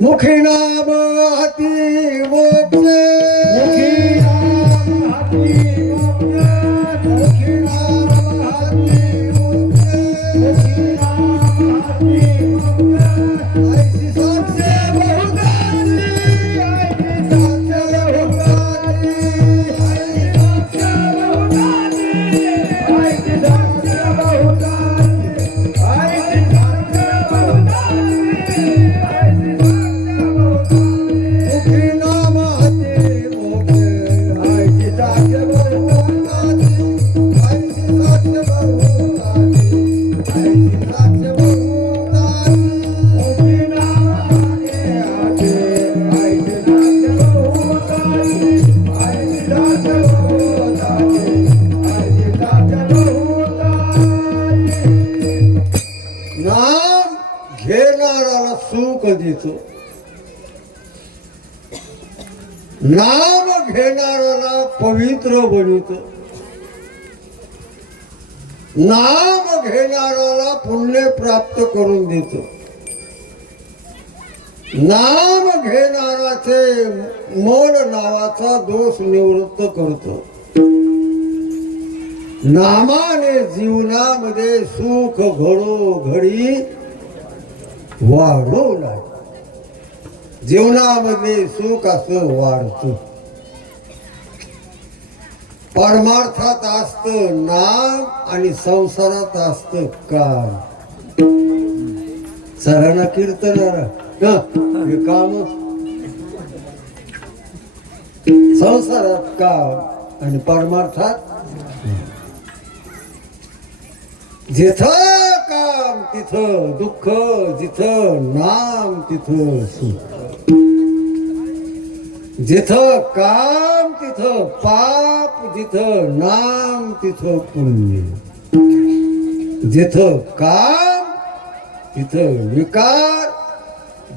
मुखी नाम हाती मोक्ष मुखी नाम हाती मोक्ष मुखी नाम हाती मोक्ष मुखी नाम हाती मोक्ष ऐसी साक्ष बहुताची ऐसी साक्ष बहुताची ऐसी साक्ष बहुताची ऐसी साक्ष बहुताची ऐसी साक्ष बहुताची मुखी नाम हाती मोक्ष ऐसी साक्ष बहुताची ऐसी साक्ष बहुताची ऐसी साक्ष बहुताची मुखी नाम हाती हाती ऐसी साक्ष बहुताची ऐसी साक्ष बहुताची ऐसी साक्ष बहुताची नाम घेणाऱ्याला सुख देतो नाम घेणाऱ्याला पवित्र बनवतो नाम घेणाऱ्याला पुण्य प्राप्त करून देतो नाम घेणाराचे मन नावाचा दोष निवृत्त करतो नामाने जीवनामध्ये सुख घडोघडी वाढू लागते जीवनामध्ये सुख असं वाढतं परमार्थात असतं नाम आणि संसारात असतं काम सरांना कीर्तन हे काम संसारात काम आणि परमार्थात जिथं काम तिथं दुःख जिथं नाम तिथं सुख जिथं काम तिथं पाप जिथं नाम तिथं पुण्य जिथं काम तिथं विकार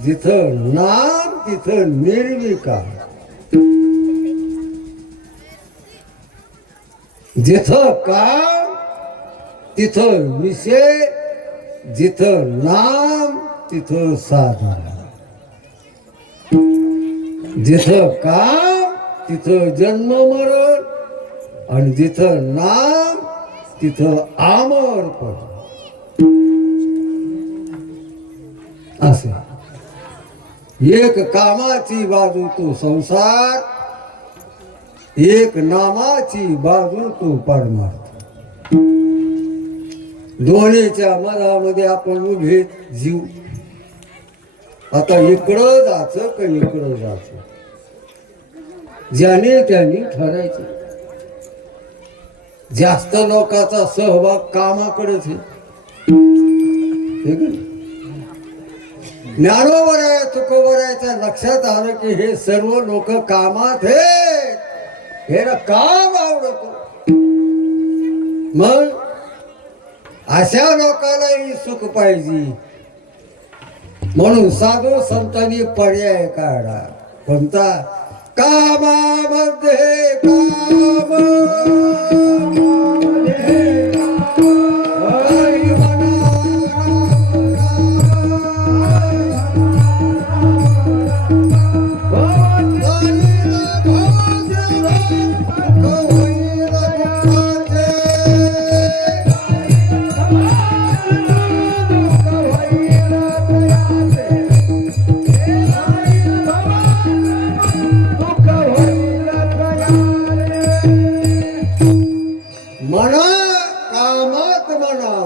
जिथं नाम तिथं निर्विकार जिथं काम तिथं विषय जिथं नाम तिथं साधन जिथं काम तिथं जन्म मरण आणि जिथं नाम तिथं अमरपण असं एक कामाची बाजू तो संसार एक नामाची बाजू तो परमार्थ दोन्हीच्या मधामध्ये आपण उभे जीव आता इकडं जायचं का इकडं जायचं ज्याने त्यांनी ठरायचं जास्त लोकांचा सहभाग कामाकडेच आहे ज्ञानोबराया तुकोबरायाच्या लक्षात आलं की हे सर्व लोक कामात हे ना काम आवडत मग अशा लोकांनाही सुख पाहिजे म्हणून साधू संतांनी पर्याय काढा कोणता कामामध्ये काम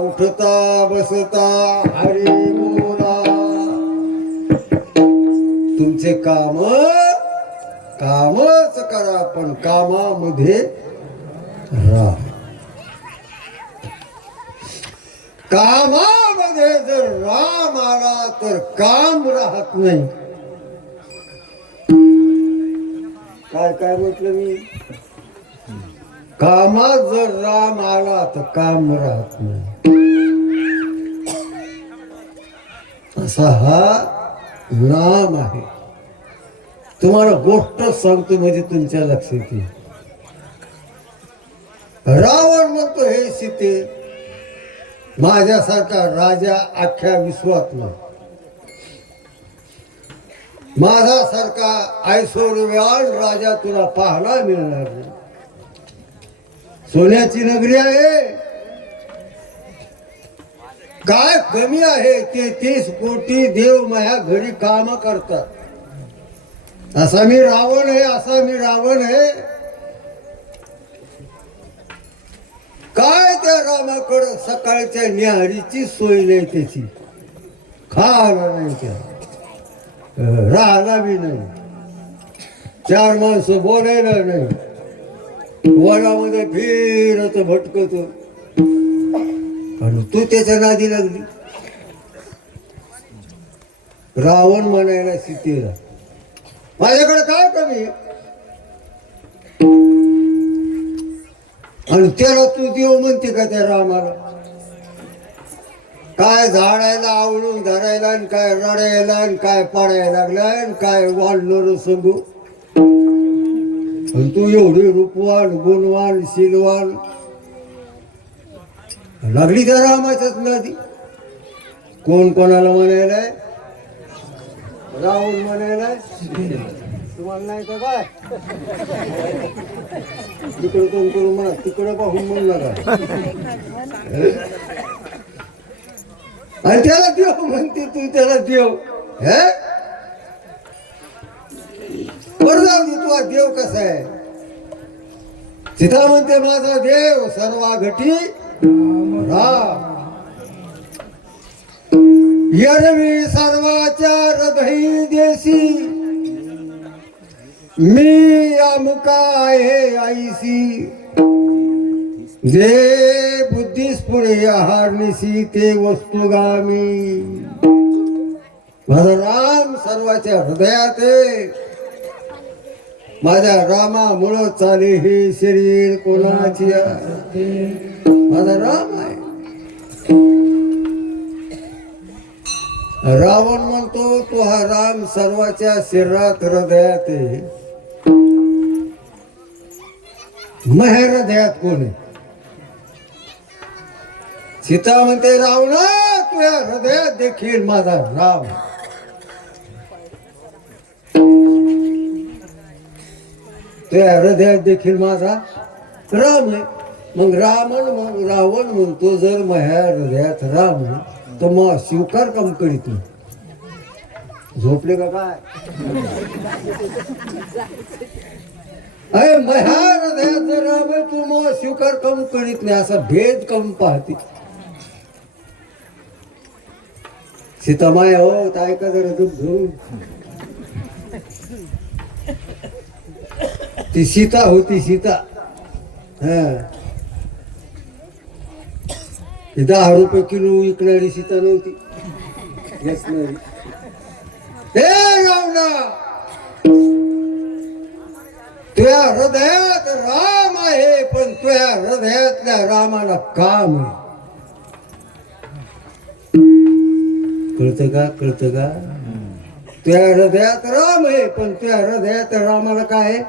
उठता बसता हरी बोला तुमचे कामच करा पण कामामध्ये राहा कामामध्ये जर राम आला तर काम राहत नाही काय म्हटलं मी कामात जर राम आला तर काम राहत नाही असा हा नाम आहे तुम्हाला गोष्ट सांगतो म्हणजे तुमच्या लक्षात येईल रावण म्हणतो हे सीते माझ्यासारखा राजा अख्ख्या विश्वात नाही माझ्यासारखा ऐश्वर्यवान राजा तुला पाहायला मिळणार नाही. सोन्याची नगरी आहे, काय कमी आहे. 33 कोटी देव माझ्या घरी काम करतात. असा मी रावण आहे, असा मी रावण आहे. काय त्या रामाकडं सकाळच्या न्याहारीची सोय नाही, त्याची खायला नाही, त्या राहायला बी नाही, 4 माणसं बोलायला नाही, वनामध्ये फिरत भटकत. आणि तू त्याच्या नादी लागली. रावण म्हणायला सीतेला, माझ्याकडे काय कमी, आणि त्याला तू देव म्हणते का त्या रामाला? काय झाडायला आवडून धरायला, आणि काय रडायला, आणि काय पाडायला लागला, आणि काय वाढणार सांगू. आणि तू एवढी रूपवान, गुणवान, शीलवान लागली त्या रामाच्याच नादी. कोण कोणाला म्हणायलाय? रावण म्हणायलाय. तुम्हाला नाही का काय? तिकडे कोण करू म्हणा, तिकडे पाहून म्हणू नका. आणि त्याला देव म्हणते तू, त्याला देव. हे बरं जाऊ दे, तुझा देव कसा आहे? सीता म्हणते माझा देव सर्वाघटी राम. यरवी सर्वाच्या हृदयी देशी, मी अमुका आहे आईसी. जे बुद्धीस पुढे हारनिसी, ते वस्तुगामी. माझा राम सर्वाच्या हृदयात आहे. माझ्या रामामुळं चाले हे शरीर कोणाची. माझा राम आहे. रावण म्हणतो तो हा राम सर्वाच्या शरीरात हृदयात आहे. मग हृदयात कोण आहे? सीता म्हणते रावणा, तुझ्या हृदयात देखील माझा राम. तुझ्या हृदयात देखील माझा राम आहे. मग रावण म्हणतो जर माझ्या हृदयात राम आहे तर मग स्वीकार कम करीत नाही. झोपले का काय? अरे माझ्या हृदयात जर राम आहे, तू मग स्वीकार कम करीत नाही, असा भेद कम पाहते. सीतामाय हो ऐका जरा तुम. ती सीता होती, सीता. हा 10 रुपये किलो विकणारी सीता नव्हती. हे रावणा, तुझ्या हृदयात राम आहे, पण तुझ्या हृदयातल्या रामाला काम आहे. कळतं का? कळतं का? तुझ्या हृदयात राम आहे, पण तुझ्या हृदयात रामाला काय आहे?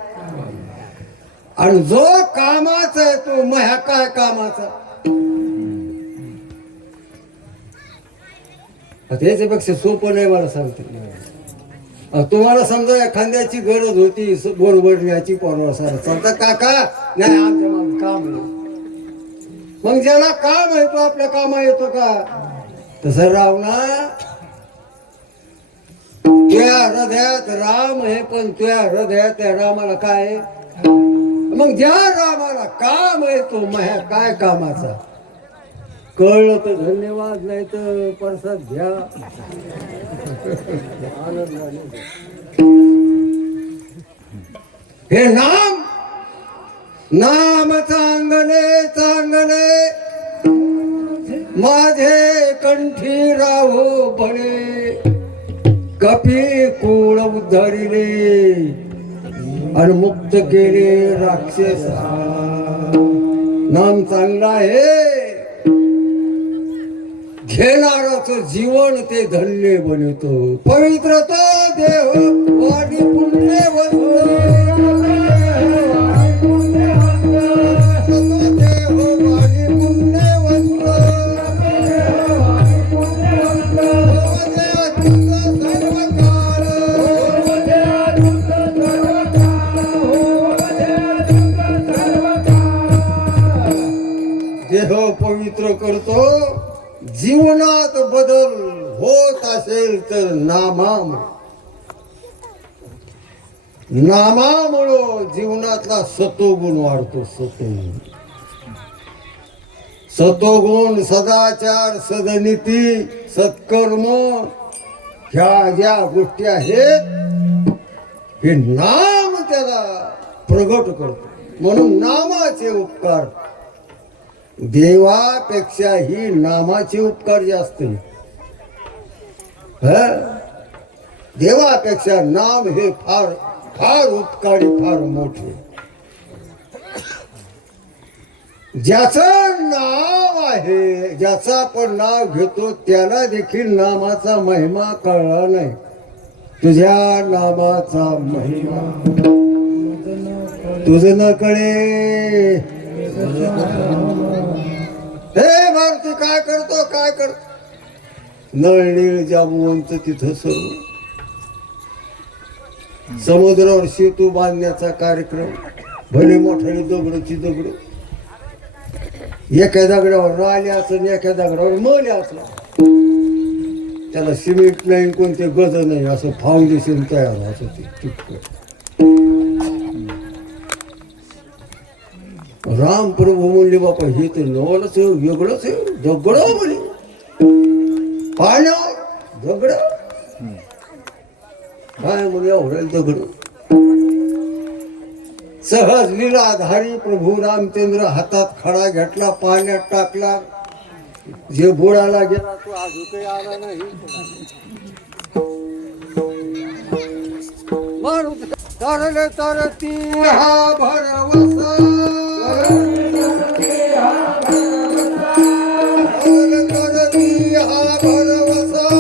आणि जो कामाचा आहे तो मह्या काय कामाचा? त्याच्यापेक्षा सोपं नाही मला सांगते. तुम्हाला समजा एखाद्याची गरज होती बोरबडण्याची परवा सारा चालता काका नाही आमच्या मागे काम आहे. मग ज्याला काम आहे तो आपल्या कामा येतो का? तसं रावणा, तुझ्या हृदयात राम आहे, पण तुझ्या हृदयात त्या रामाला काय आहे? मग ज्या रामाला काम आहे तो मह्या काय कामाचा? कळलं तर धन्यवाद, नाही तर प्रसाद घ्या. हे नाम नाम चांगले चांगले माझे कंठी राहो बने. कपी कुळ उद्धरिले आणि मुक्त केले राक्षस. नाम चांगला आहे, घेणाराच जीवन ते धन्य बनवतो. पवित्र तो देह वाणी पुण्य तर नामामुळं जीवनातला सतोगुण वाढतो. सतोगुण सदाचार, सदनीती, सत्कर्म ह्या ज्या गोष्टी आहेत हे नाम त्याला प्रगट करतो. म्हणून नामाचे उपकार देवापेक्षाही नामाचे उपकार जास्त आहेत. देवापेक्षा नाम हे फार फार उपकारी, फार मोठे. ज्याचं नाव आहे, ज्याचा आपण नाव घेतो त्याला देखील नामाचा महिमा कळला नाही. तुझ्या नामाचा महिमा तुझं न कळे. हे भारती काय करतो, काय करतो? नळनीळ जांबुवंत तिथं सर्व. समुद्रावर सेतू बांधण्याचा कार्यक्रम, भले मोठ्याने दगडची दगड, एका दगडावर राहिले असं, एका दगडावर मले असला. त्याला सिमेंट नाही, कोणते गज नाही, असं फाउंडेशन तयार होत होते. राम प्रभू म्हणले बापा हे तर नवलच आहे, वेगळंच आहे. दगड म्हणे, पाण्यावर दगड काय म्हणे, एवढं दगड. सहज लीलाधारी प्रभू रामचंद्र हातात खडा घेतला, पाण्यात टाकला, जे बुडाला गेला तो अजून काही आला नाही. तरले तरती हा भरवसा, तरती हा भरवसा,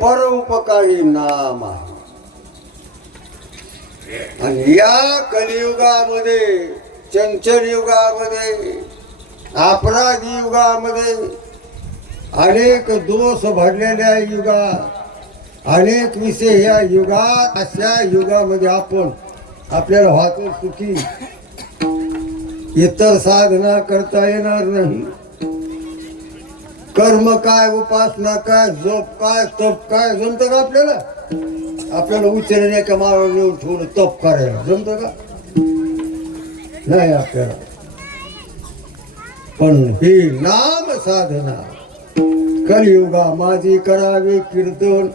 परोपकारी नाम आहे. आणि या कलियुगामध्ये, चंचल युगामध्ये, अपराधी युगामध्ये, अनेक दोष भरलेल्या युगात, अनेक विषय या युगात, अशा युगामध्ये आपण आपल्याला वाचून सुखी. इतर साधना करता येणार नाही. कर्म काय, उपासना काय, जप काय, तप काय जमतं का आपल्याला? आपल्याला उचलून एका माळावर नेऊन ठेवून तप करायला जमतं का? नाही आपल्याला. पण ही नाम साधना कलियुगा माझी करावे कीर्तन,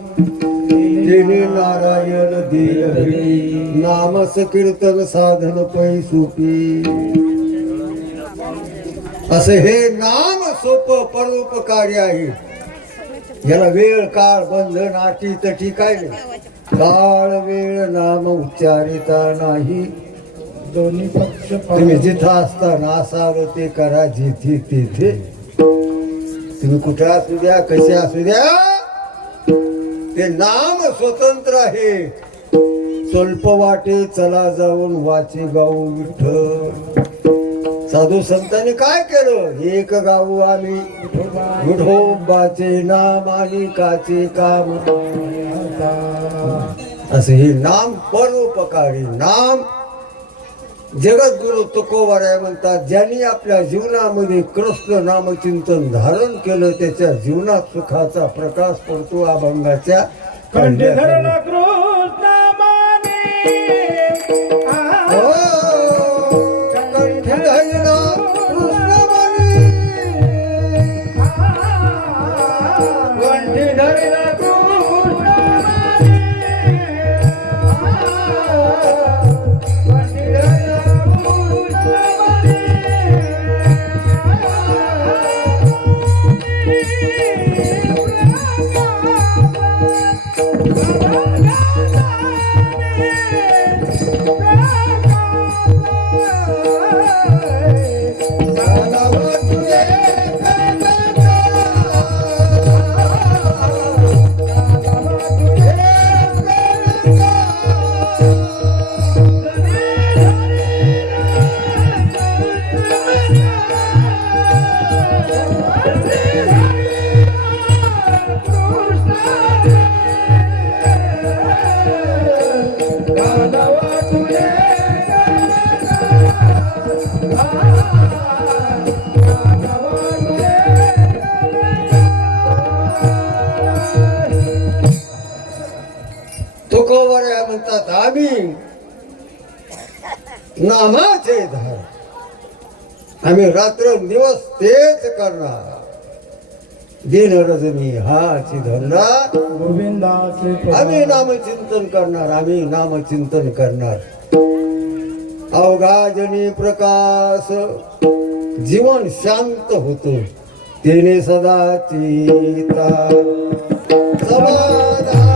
तेने नारायण देह नामस कीर्तन साधन पै सोपी. असं हे नाम सोपं परोपकारी आहे. याला वेळ काळ बंधन अटी तटी काय नाही. काळ वेळ नाम उच्चारिता नाही. दोन्ही पक्ष तुम्ही जिथं असताना असाल ते करा, जिथे तिथे. तुम्ही कुठे असू द्या, कसे असू द्या, ते नाम स्वतंत्र आहे. स्वल्प वाटे चला जाऊन वाचे गाऊ विठ्ठल. साधू संतांनी काय केलं? एक गाऊ आम्ही विठोबाचे नाम आणि काचे काम. असं हे नाम परोपकारी नाम. जगद्गुरु तुकोबाराय म्हणतात, ज्यांनी आपल्या जीवनामध्ये कृष्ण नामचिंतन धारण केलं त्याच्या जीवनात सुखाचा प्रकाश पडतो. अभंगाच्या तुकोबऱ्या म्हणतात आम्ही नामाचे धार, आम्ही रात्र दिवस तेच करणार, दिन रजनी हाची धंदा गोविंदाचे आम्ही नामचिंतन करणार, आम्ही नामचिंतन करणार. अवघा जनी प्रकाश जीवन शांत होतो, तेने सदा चिता समाधान.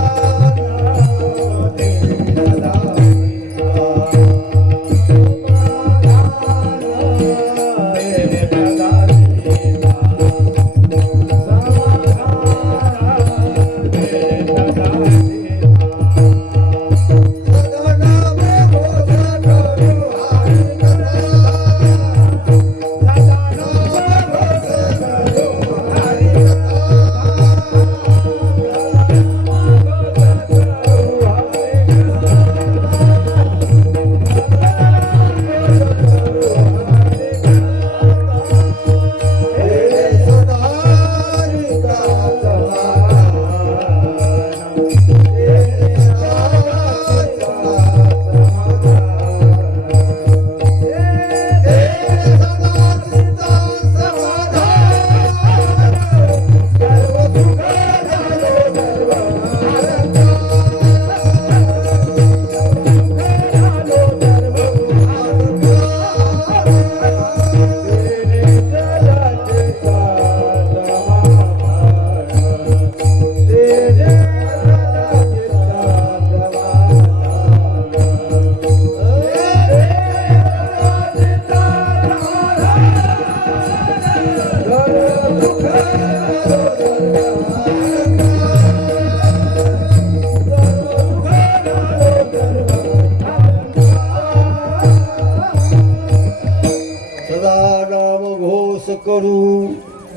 करू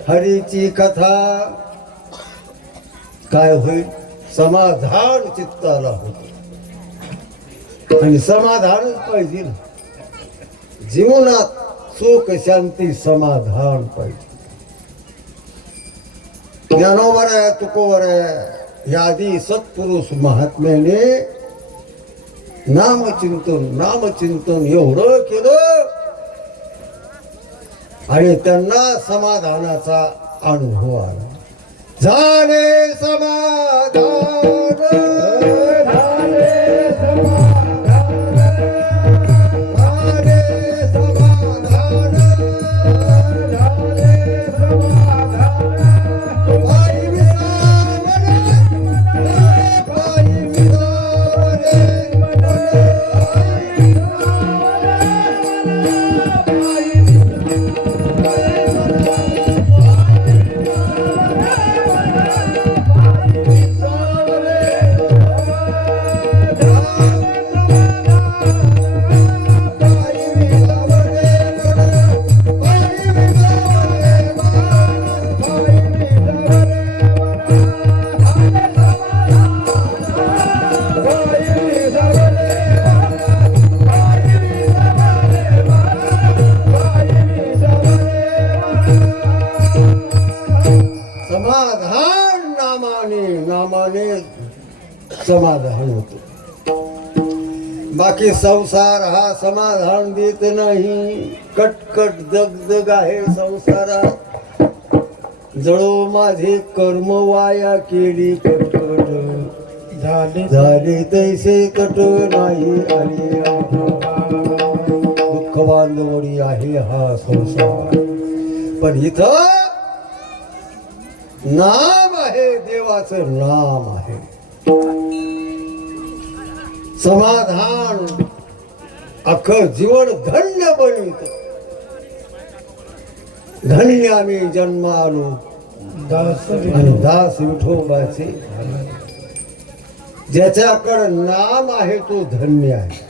हरीची कथा, काय होईल? समाधान चित्ताला होत, आणि समाधानच पाहिजे ना जीवनात, सुख शांती समाधान पाहिजे. ज्ञानोबऱ्या तुकोबऱ्या यादी सत्पुरुष महात्म्याने नामचिंतन एवढं केलं आणि त्यांना समाधानाचा अनुभव आला. झाले समाधान, झाले समाधान, झाले समाधान, झाले समाधान. पायी विसावले, पायी विसावले, समाधान नामाने समाधान होतो. बाकी संसार हा समाधान देत नाही. कटकट दगदग आहे संसारात. जळो माझे कर्म वाया केली कटकट, झाले तैसे कट नाही आली. दुःख बांधवडी आहे हा संसार, पण इथं नाम आहे, देवाचं नाम आहे. समाधान अख्खं जीवन धन्य बनवित. धन्य आम्ही जन्मालो आणि दास विठोबाचे. ज्याच्याकडे नाम आहे तो धन्य आहे.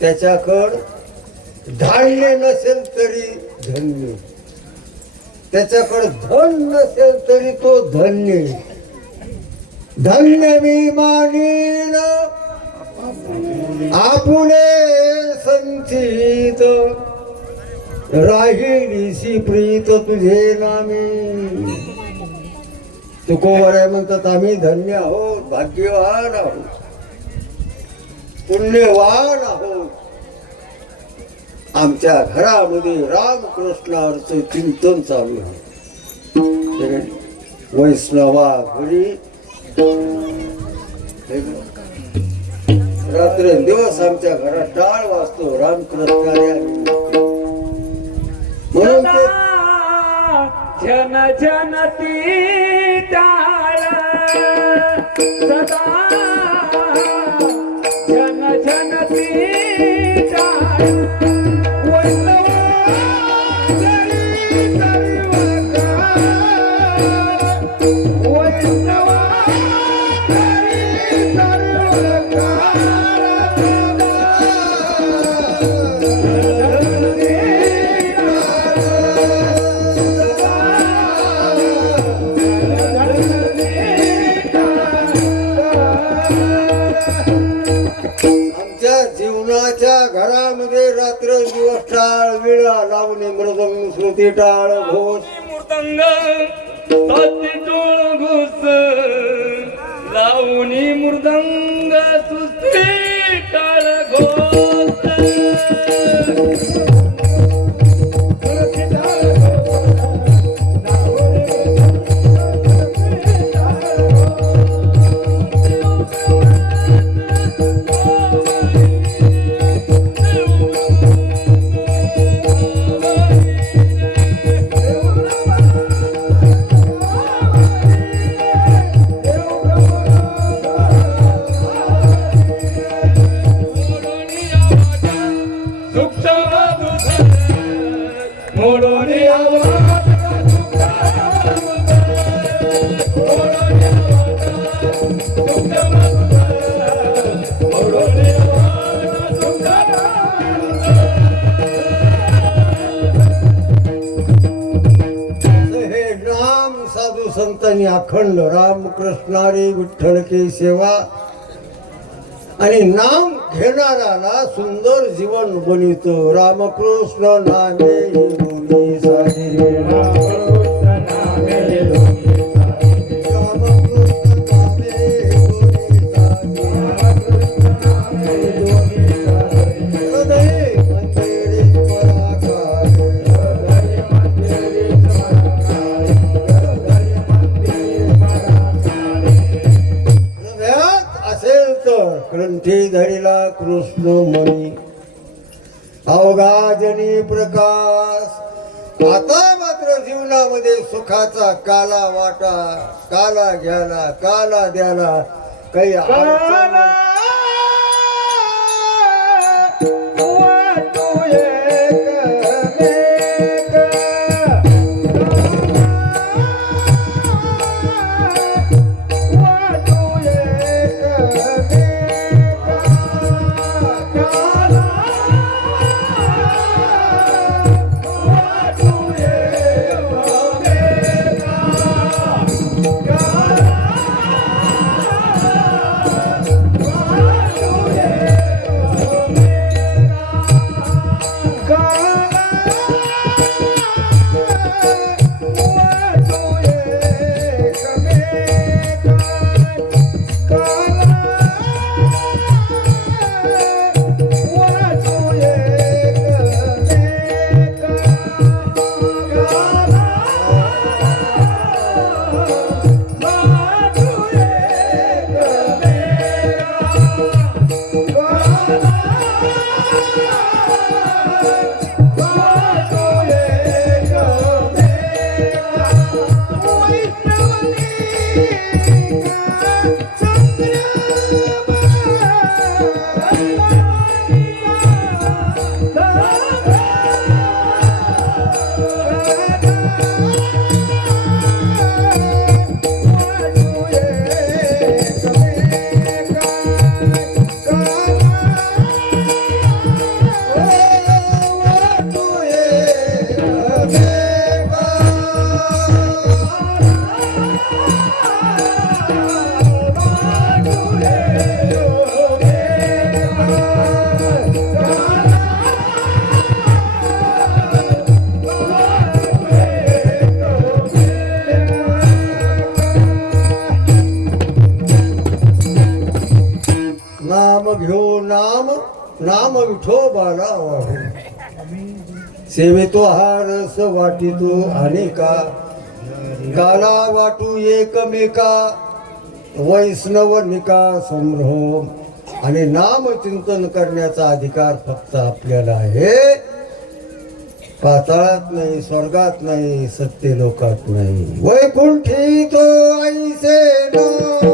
त्याच्याकडे धान्य नसेल तरी धन्य, त्याच्याकडे धन नसेल तरी तो धन्य. धन्य मी मानीन आपुले संचित, राहिलीशी प्रीत तुझे नामे. तुकोबराय म्हणतात आम्ही धन्य आहोत, भाग्यवान आहोत, पुण्यवान आहोत. आमच्या घरामध्ये रामकृष्णाचं चिंतन चालू आहे. वैष्णवा घरी रात्र दिवस आमच्या घरात टाळ वाजतो रामकृष्णाने. म्हणून ते जन जन ती टाळ सदा जन जन ती टाळ वैष्णवा घरी सर्वका वैष्णवा घरी सर्वका आमच्या जीवनाच्या घरामध्ये रात्र दिवस टाळ विळा लावणे मृदंग श्रुती टाळ घोष मृदंग साती टोळ घोष लावणी मृदंग सुस्ती टाळ घोष संतांनी अखंड रामकृष्णारी विठ्ठल की सेवा आणि नाम घेणाऱ्याला सुंदर जीवन बनितो. रामकृष्ण नामे योगी साधी रामकृष्ण नामे योगी साधी रामकृष्ण नामे योगी साधी रामकृष्ण नामे योगी साधी हृदय मंदिरे पराकारे हृदय मंदिरे पराकारे हृदयात असेल तर ग्रंथी धरीला कृष्ण मणी अवघाजनी प्रकाश. आता मात्र जीवनामध्ये सुखाचा काला वाटा, काला घ्याला, काला द्याला काही अडचण Wow. नाम विठोबाला वाहू सेवेतो हा रस वाटितो अनेका काला वाटू एकमेका वैष्णव निका संभ्रम आणि नाम चिंतन करण्याचा अधिकार फक्त आपल्याला आहे पाताळात नाही स्वर्गात नाही सत्य लोकात नाही वैकुंठी तो ऐसे नाही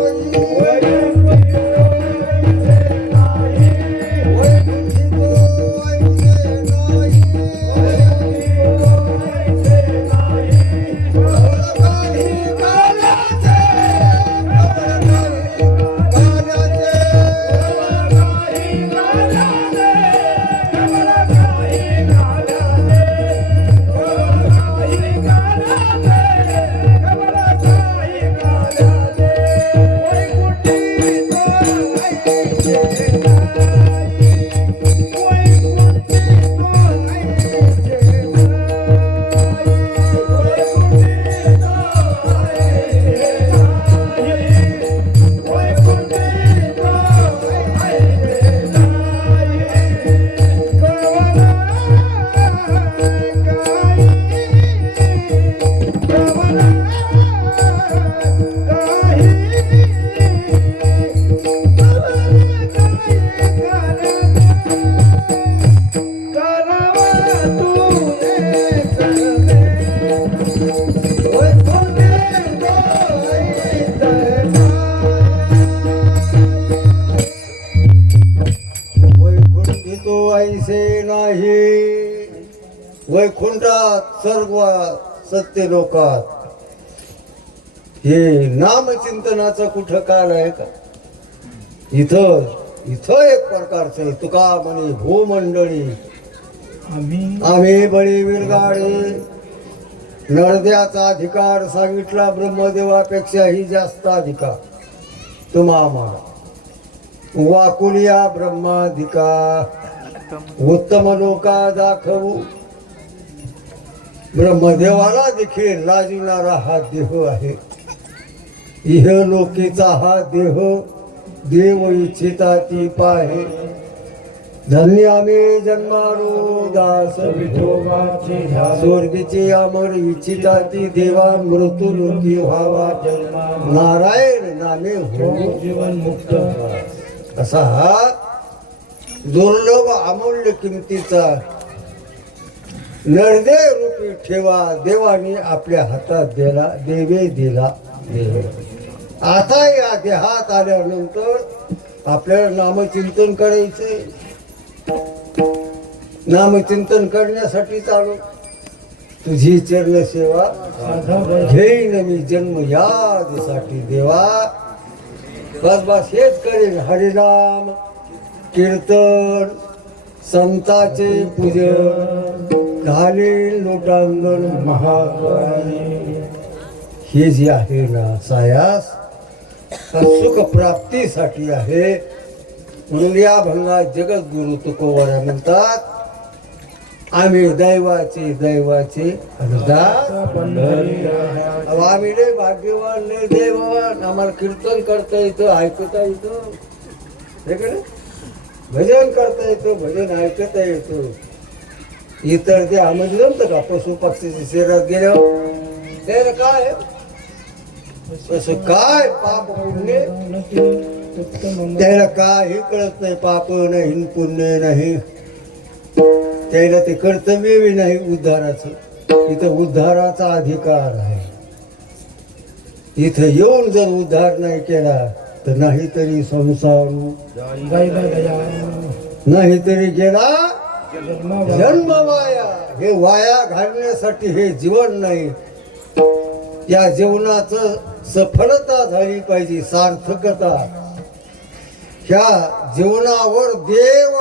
वैकुंठी तो ऐसे नाही वैकुंठात सर्व सत्य लोकात हे नामचिंतनाचं कुठं काल आहे का इथं इथं एक प्रकारचं आहे तुका म्हणे भूमंडळी आम्ही बळी विरगाडे नरद्याचा अधिकार सांगितला ब्रह्मदेवापेक्षाही जास्त अधिकार तुम्हा आम्हाला वाकुलिया ब्रह्माधिकार उत्तम लोका दाखवू ब्रह्मदेवाला देखील लाजविणारा हा देह आहे इह लोकीचा हा देह देव इच्छिता ती पाहे धन्य आम्ही जन्मारो दास विठोबाची झालो स्वर्गीची अमर इच्छिता ती देवा मृत्यू लोकी व्हावा नारायण नामे हो जीवन मुक्त असा हा दुर्लभ अमूल्य किमतीचा नरदेव रूपी ठेवा देवाने आपल्या हातात दिला देवे दिला देव आता या देहात आल्यानंतर आपल्याला नामचिंतन करायचंय नामचिंतन करण्यासाठी चालू तुझी चरण सेवा घेईन मी जन्म यादसाठी देवा बस बस हेच करेन हरिनाम कीर्तन संताचे पूजन घालीन लोटांगण महाकाली हे जे आहे ना सायास सुख प्राप्तीसाठी आहे म्हणून या भंगात जगद्गुरु तुकोबरा म्हणतात आम्ही दैवाचे अनुदान आम्ही लय भाग्यवान लय देवान आम्हाला कीर्तन करता येतं ऐकता येतं हे का नाही? भजन करता येतं भजन ऐकता येतं इतर ते आम्हाला जमतं का पशु पक्षीच्या शरीरात गेल्यावर त्याला काय आहे? तसं काय पाप पुण्य त्याला काही कळत नाही पाप नाही पुण्य नाही त्याला ते कर्तव्य नाही उद्धाराचं इथं उद्धाराचा अधिकार आहे इथं येऊन जर उद्धार नाही केला तर नाहीतरी संसार नाहीतरी गेला जन्म वाया हे वाया घालण्यासाठी हे जीवन नाही या जीवनाचं सफलता झाली पाहिजे सार्थकता ह्या जीवनावर देव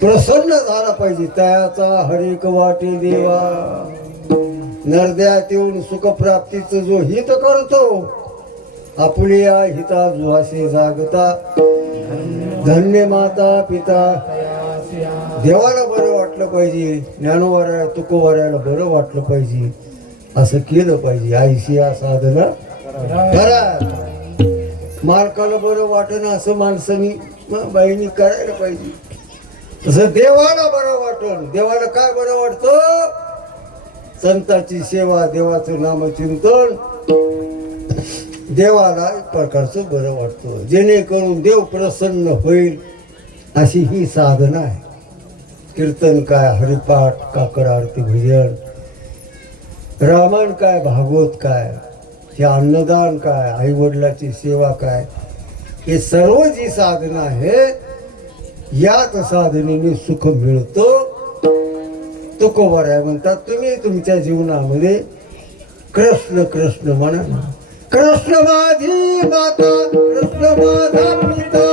प्रसन्न झाला पाहिजे त्याचा हरिक वाटे देवा नरद्यात येऊन सुखप्राप्तीचं जो हित करतो आपल्या हिता जुहासे जागता धन्य माता पिता देवाला बरं वाटलं पाहिजे ज्ञानोवाऱ्याला तुकोवाऱ्याला बरं वाटलं पाहिजे असं केलं पाहिजे आईशी या साधना करा मालकाला बरं वाटेना असं माणसानी मग बाईंनी करायला पाहिजे. तसं देवाला बरं वाटलं. देवाला काय बरं वाटतं? संतांची सेवा, देवाचं नामचिंतन देवाला एक प्रकारचं बरं वाटतं. जेणेकरून देव प्रसन्न होईल अशी ही साधना आहे. कीर्तन काय, हरिपाठ, काकड आरती, भजन, रामायण काय, भागवत काय, हे अन्नदान काय, आई वडिलाची सेवा काय, हे सर्व जी साधना आहे याच साधनेने सुख मिळतं. तुकोबाराय म्हणतात तुम्ही तुमच्या जीवनामध्ये कृष्ण कृष्ण म्हणा. कृष्ण माझी माता, कृष्ण माझा पिता,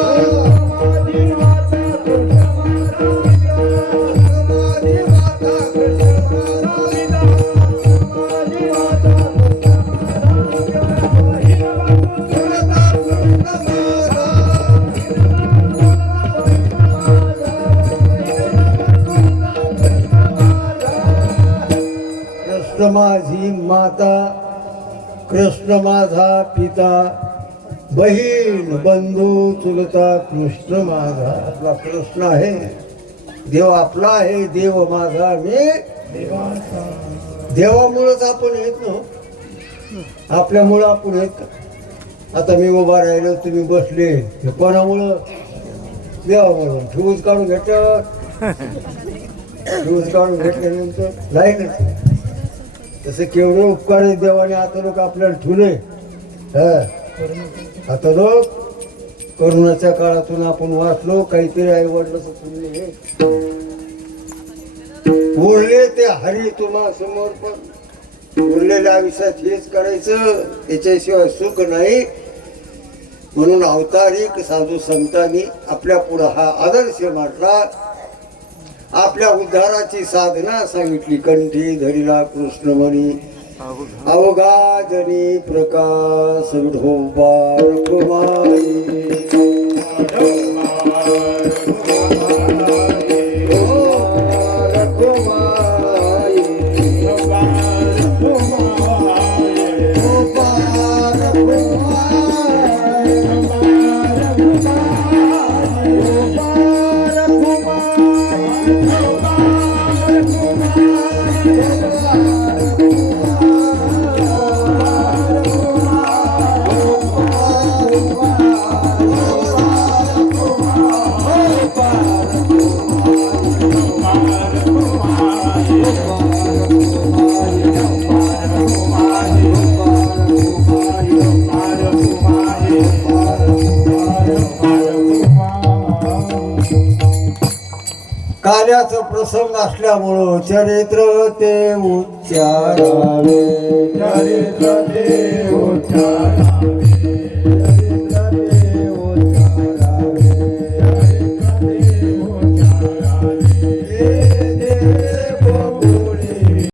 कृष्ण माझी माता, कृष्ण माझी माता, कृष्ण माझा पिता, बहीण बंधू चुलता कृष्ण माझा. आपला कृष्ण आहे, देव आपला आहे, देव माझा, मी देवामुळंच आपण येत ना. आपल्यामुळं आपण येत का? आता मी उभा राहिलो, तुम्ही बसले, हे कोणामुळं? देवामुळं. फ्यूज काढून घेतलं, फ्यूज काढून घेतल्यानंतर लाईट. तसे केवढे उपकार देवाने आता लोक आपल्याला ठेवले. आता लोक करोनाच्या काळातून आपण वाचलो, काहीतरी आई वडिलाचं पुण्य बोलले ते हरी तुम्हा समोर. पण बोललेल्या आयुष्यात हेच करायचं, त्याच्याशिवाय सुख नाही. म्हणून अवतारिक साधू संतांनी आपल्या पुढे हा आदर्श मांडला. आपल्या उद्धाराची साधना सांगितली. कंठी धरिला कृष्णमणी, अवघा जनी प्रकाश विठोबा रखुमाई. कार्याचा प्रसंग असल्यामुळं चरित्र ते उच्चारावे, चरित्र ते उच्चारावे.